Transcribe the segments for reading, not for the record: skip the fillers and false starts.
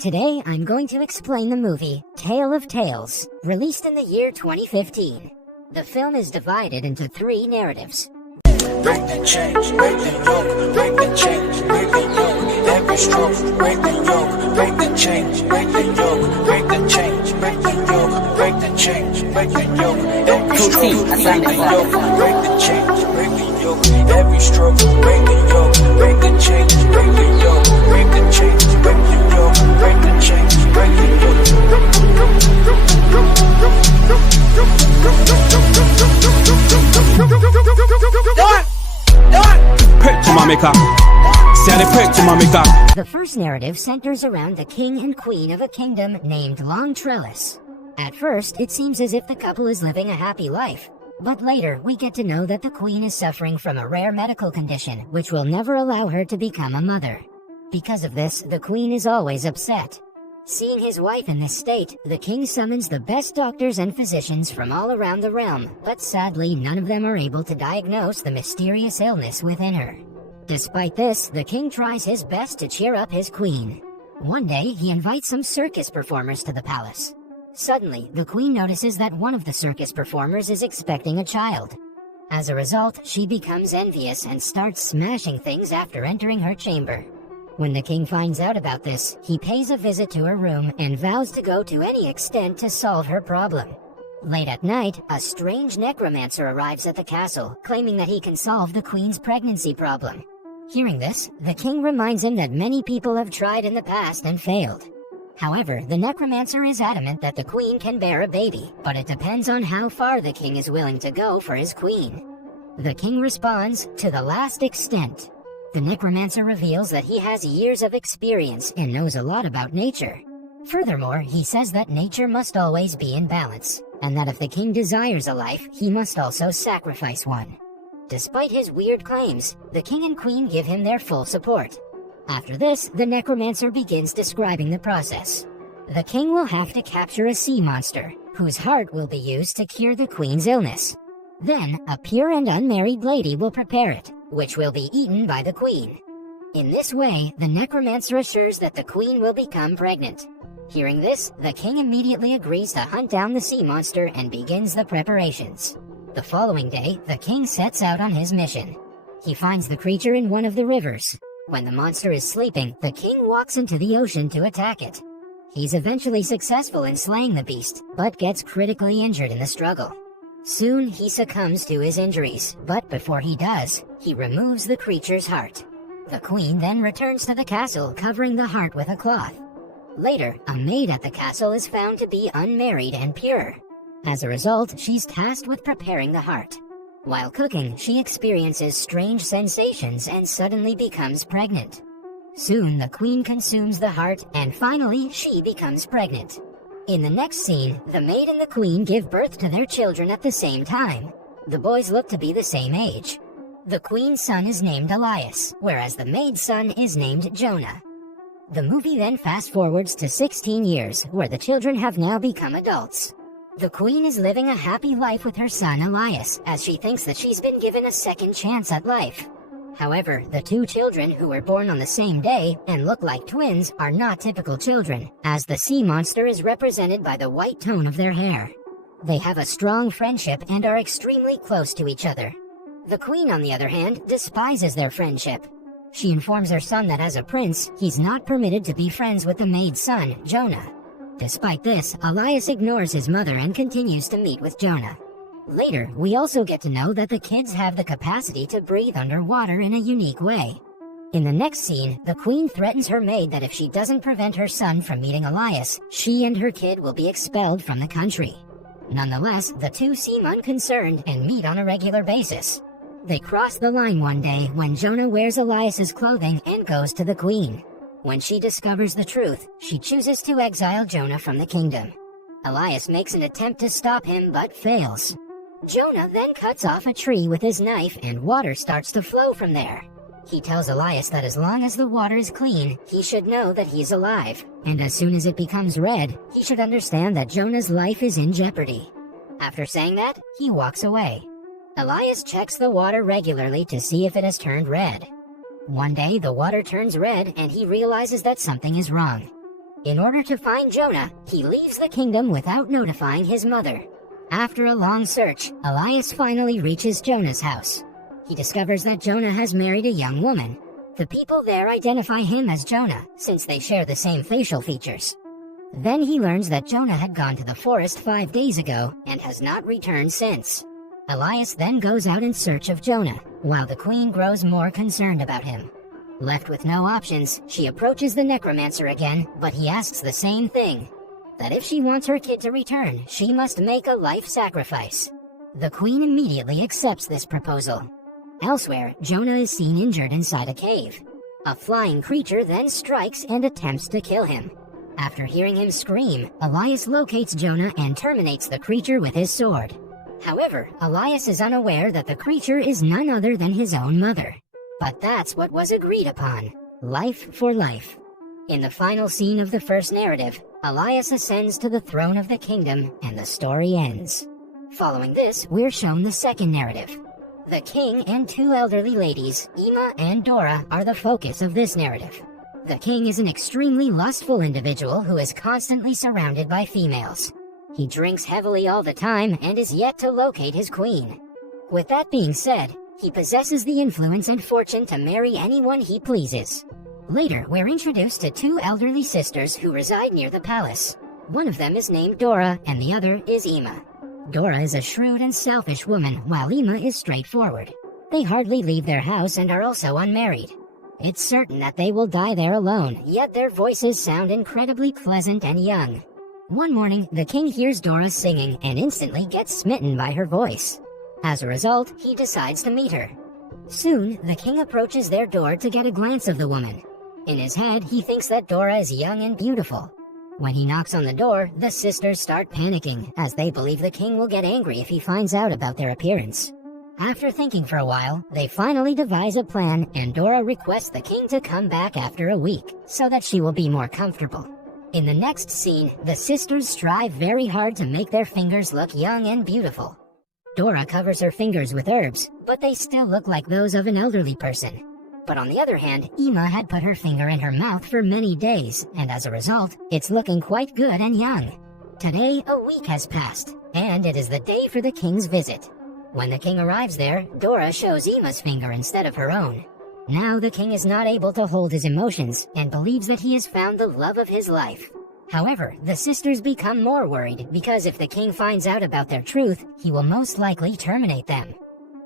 Today I'm going to explain the movie Tale of Tales, released in the year 2015. The film is divided into 3 narratives. Break the change, break the yoke, break the change, break the yoke, every stroke, break the yoke, break the change, break the yoke, break the change, break the yoke, break the change, break the yoke, every stroke, break the yoke, break the change, break the yoke, every stroke, break the yoke, break the change, break the yoke, break the change, break the yoke, break the change, break the yoke. The first narrative centers around the king and queen of a kingdom named Long Trellis. At first, it seems as if the couple is living a happy life. But later, we get to know that the queen is suffering from a rare medical condition which will never allow her to become a mother. Because of this, the queen is always upset. Seeing his wife in this state, the king summons the best doctors and physicians from all around the realm, but sadly none of them are able to diagnose the mysterious illness within her. Despite this, the king tries his best to cheer up his queen. One day, he invites some circus performers to the palace. Suddenly, the queen notices that one of the circus performers is expecting a child. As a result, she becomes envious and starts smashing things after entering her chamber. When the king finds out about this, he pays a visit to her room and vows to go to any extent to solve her problem. Late at night, a strange necromancer arrives at the castle, claiming that he can solve the queen's pregnancy problem. Hearing this, the king reminds him that many people have tried in the past and failed. However, the necromancer is adamant that the queen can bear a baby, but it depends on how far the king is willing to go for his queen. The king responds, "To the last extent." The necromancer reveals that he has years of experience and knows a lot about nature. Furthermore, he says that nature must always be in balance, and that if the king desires a life, he must also sacrifice one. Despite his weird claims, the king and queen give him their full support. After this, the necromancer begins describing the process. The king will have to capture a sea monster, whose heart will be used to cure the queen's illness. Then, a pure and unmarried lady will prepare it, which will be eaten by the queen. In this way, the necromancer assures that the queen will become pregnant. Hearing this, the king immediately agrees to hunt down the sea monster and begins the preparations. The following day, the king sets out on his mission. He finds the creature in one of the rivers. When the monster is sleeping, the king walks into the ocean to attack it. He's eventually successful in slaying the beast, but gets critically injured in the struggle. Soon, he succumbs to his injuries, but before he does, he removes the creature's heart. The queen then returns to the castle, covering the heart with a cloth. Later, a maid at the castle is found to be unmarried and pure. As a result, she's tasked with preparing the heart. While cooking, she experiences strange sensations and suddenly becomes pregnant. Soon, the queen consumes the heart, and finally, she becomes pregnant. In the next scene, the maid and the queen give birth to their children at the same time. The boys look to be the same age. The queen's son is named Elias, whereas the maid's son is named Jonah. The movie then fast-forwards to 16 years, where the children have now become adults. The queen is living a happy life with her son Elias, as she thinks that she's been given a second chance at life. However, the 2 children who were born on the same day and look like twins are not typical children, as the sea monster is represented by the white tone of their hair. They have a strong friendship and are extremely close to each other. The queen, on the other hand, despises their friendship. She informs her son that as a prince, he's not permitted to be friends with the maid's son, Jonah. Despite this, Elias ignores his mother and continues to meet with Jonah. Later, we also get to know that the kids have the capacity to breathe underwater in a unique way. In the next scene, the queen threatens her maid that if she doesn't prevent her son from meeting Elias, she and her kid will be expelled from the country. Nonetheless, the 2 seem unconcerned and meet on a regular basis. They cross the line one day when Jonah wears Elias's clothing and goes to the queen. When she discovers the truth, she chooses to exile Jonah from the kingdom. Elias makes an attempt to stop him but fails. Jonah then cuts off a tree with his knife and water starts to flow from there. He tells Elias that as long as the water is clean, he should know that he's alive, and as soon as it becomes red, he should understand that Jonah's life is in jeopardy. After saying that, he walks away. Elias checks the water regularly to see if it has turned red. One day, the water turns red and he realizes that something is wrong. In order to find Jonah, he leaves the kingdom without notifying his mother. After a long search, Elias finally reaches Jonah's house. He discovers that Jonah has married a young woman. The people there identify him as Jonah, since they share the same facial features. Then he learns that Jonah had gone to the forest 5 days ago and has not returned since. Elias then goes out in search of Jonah, while the queen grows more concerned about him. Left with no options, she approaches the necromancer again, but he asks the same thing: that if she wants her kid to return, she must make a life sacrifice. The queen immediately accepts this proposal. Elsewhere, Jonah is seen injured inside a cave. A flying creature then strikes and attempts to kill him. After hearing him scream, Elias locates Jonah and terminates the creature with his sword. However, Elias is unaware that the creature is none other than his own mother. But that's what was agreed upon: life for life. In the final scene of the first narrative, Elias ascends to the throne of the kingdom and the story ends. Following this, we're shown the second narrative. The king and 2 elderly ladies, Ima and Dora, are the focus of this narrative. The king is an extremely lustful individual who is constantly surrounded by females. He drinks heavily all the time and is yet to locate his queen. With that being said, he possesses the influence and fortune to marry anyone he pleases. Later, we're introduced to 2 elderly sisters who reside near the palace. One of them is named Dora and the other is Ima. Dora is a shrewd and selfish woman, while Ima is straightforward. They hardly leave their house and are also unmarried. It's certain that they will die there alone, yet their voices sound incredibly pleasant and young. One morning, the king hears Dora singing and instantly gets smitten by her voice. As a result, he decides to meet her. Soon, the king approaches their door to get a glance of the woman. In his head, he thinks that Dora is young and beautiful. When he knocks on the door, the sisters start panicking, as they believe the king will get angry if he finds out about their appearance. After thinking for a while, they finally devise a plan, and Dora requests the king to come back after a week, so that she will be more comfortable. In the next scene, the sisters strive very hard to make their fingers look young and beautiful. Dora covers her fingers with herbs, but they still look like those of an elderly person. But on the other hand, Ima had put her finger in her mouth for many days, and as a result, it's looking quite good and young. Today, a week has passed, and it is the day for the king's visit. When the king arrives there, Dora shows Ima's finger instead of her own. Now the king is not able to hold his emotions, and believes that he has found the love of his life. However, the sisters become more worried, because if the king finds out about their truth, he will most likely terminate them.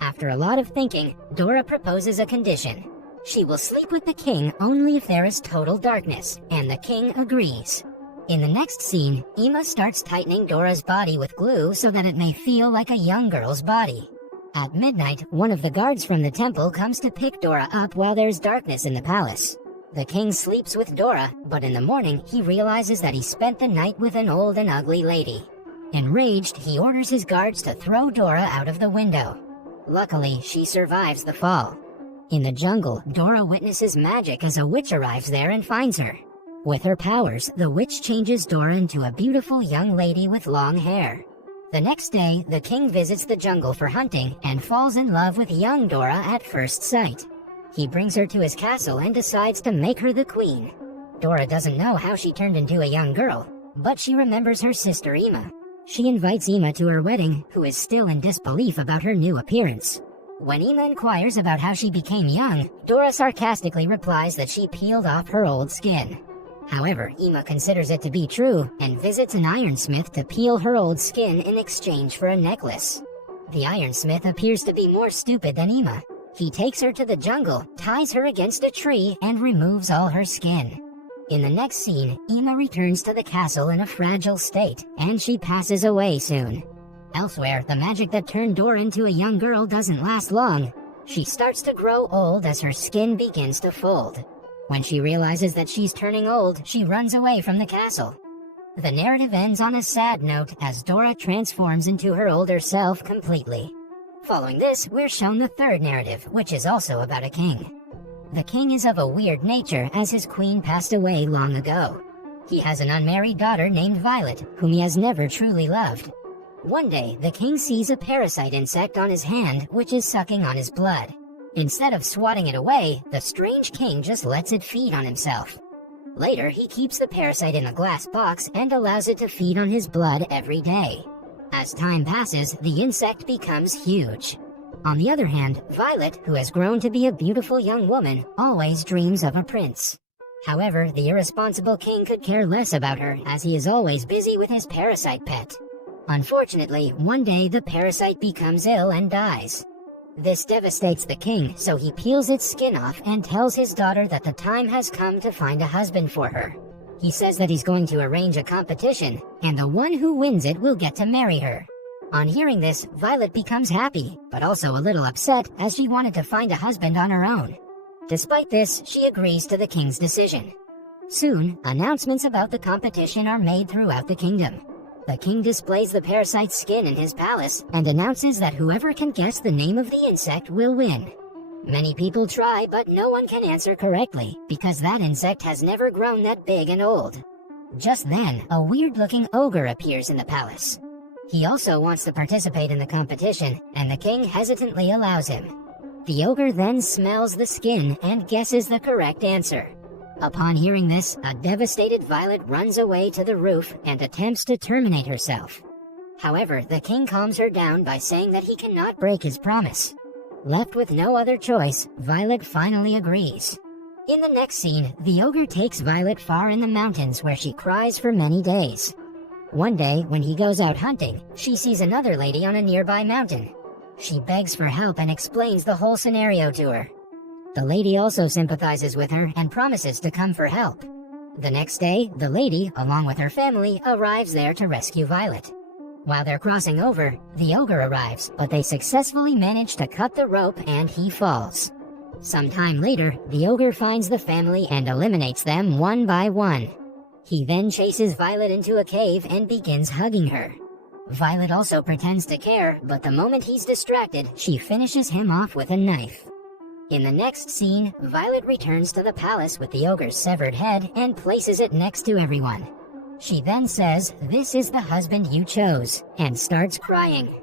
After a lot of thinking, Dora proposes a condition. She will sleep with the king only if there is total darkness, and the king agrees. In the next scene, Ima starts tightening Dora's body with glue so that it may feel like a young girl's body. At midnight, one of the guards from the temple comes to pick Dora up while there's darkness in the palace. The king sleeps with Dora, but in the morning he realizes that he spent the night with an old and ugly lady. Enraged, he orders his guards to throw Dora out of the window. Luckily, she survives the fall. In the jungle, Dora witnesses magic as a witch arrives there and finds her. With her powers, the witch changes Dora into a beautiful young lady with long hair. The next day, the king visits the jungle for hunting and falls in love with young Dora at first sight. He brings her to his castle and decides to make her the queen. Dora doesn't know how she turned into a young girl, but she remembers her sister Ima. She invites Ima to her wedding, who is still in disbelief about her new appearance. When Ima inquires about how she became young, Dora sarcastically replies that she peeled off her old skin. However, Ima considers it to be true and visits an ironsmith to peel her old skin in exchange for a necklace. The ironsmith appears to be more stupid than Ima. He takes her to the jungle, ties her against a tree, and removes all her skin. In the next scene, Ima returns to the castle in a fragile state, and she passes away soon. Elsewhere, the magic that turned Dora into a young girl doesn't last long. She starts to grow old as her skin begins to fold. When she realizes that she's turning old, she runs away from the castle. The narrative ends on a sad note as Dora transforms into her older self completely. Following this, we're shown the third narrative, which is also about a king. The king is of a weird nature as his queen passed away long ago. He has an unmarried daughter named Violet, whom he has never truly loved. One day, the king sees a parasite insect on his hand, which is sucking on his blood. Instead of swatting it away, the strange king just lets it feed on himself. Later, he keeps the parasite in a glass box and allows it to feed on his blood every day. As time passes, the insect becomes huge. On the other hand, Violet, who has grown to be a beautiful young woman, always dreams of a prince. However, the irresponsible king could care less about her, as he is always busy with his parasite pet. Unfortunately, one day the parasite becomes ill and dies. This devastates the king, so he peels its skin off and tells his daughter that the time has come to find a husband for her. He says that he's going to arrange a competition, and the one who wins it will get to marry her. On hearing this, Violet becomes happy, but also a little upset as she wanted to find a husband on her own. Despite this, she agrees to the king's decision. Soon, announcements about the competition are made throughout the kingdom. The king displays the parasite's skin in his palace and announces that whoever can guess the name of the insect will win. Many people try, but no one can answer correctly, because that insect has never grown that big and old. Just then, a weird-looking ogre appears in the palace. He also wants to participate in the competition, and the king hesitantly allows him. The ogre then smells the skin and guesses the correct answer. Upon hearing this, a devastated Violet runs away to the roof and attempts to terminate herself. However, the king calms her down by saying that he cannot break his promise. Left with no other choice, Violet finally agrees. In the next scene, the ogre takes Violet far in the mountains where she cries for many days. One day, when he goes out hunting, she sees another lady on a nearby mountain. She begs for help and explains the whole scenario to her. The lady also sympathizes with her and promises to come for help. The next day, the lady, along with her family, arrives there to rescue Violet. While they're crossing over, the ogre arrives, but they successfully manage to cut the rope and he falls. Sometime later, the ogre finds the family and eliminates them one by one. He then chases Violet into a cave and begins hugging her. Violet also pretends to care, but the moment he's distracted, she finishes him off with a knife. In the next scene, Violet returns to the palace with the ogre's severed head and places it next to everyone. She then says, "This is the husband you chose," and starts crying.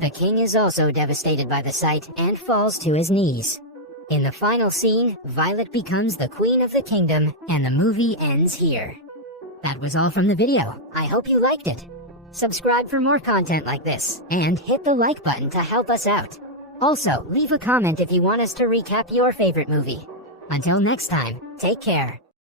The king is also devastated by the sight and falls to his knees. In the final scene, Violet becomes the queen of the kingdom, and the movie ends here. That was all from the video. I hope you liked it. Subscribe for more content like this, and hit the like button to help us out. Also, leave a comment if you want us to recap your favorite movie. Until next time, take care.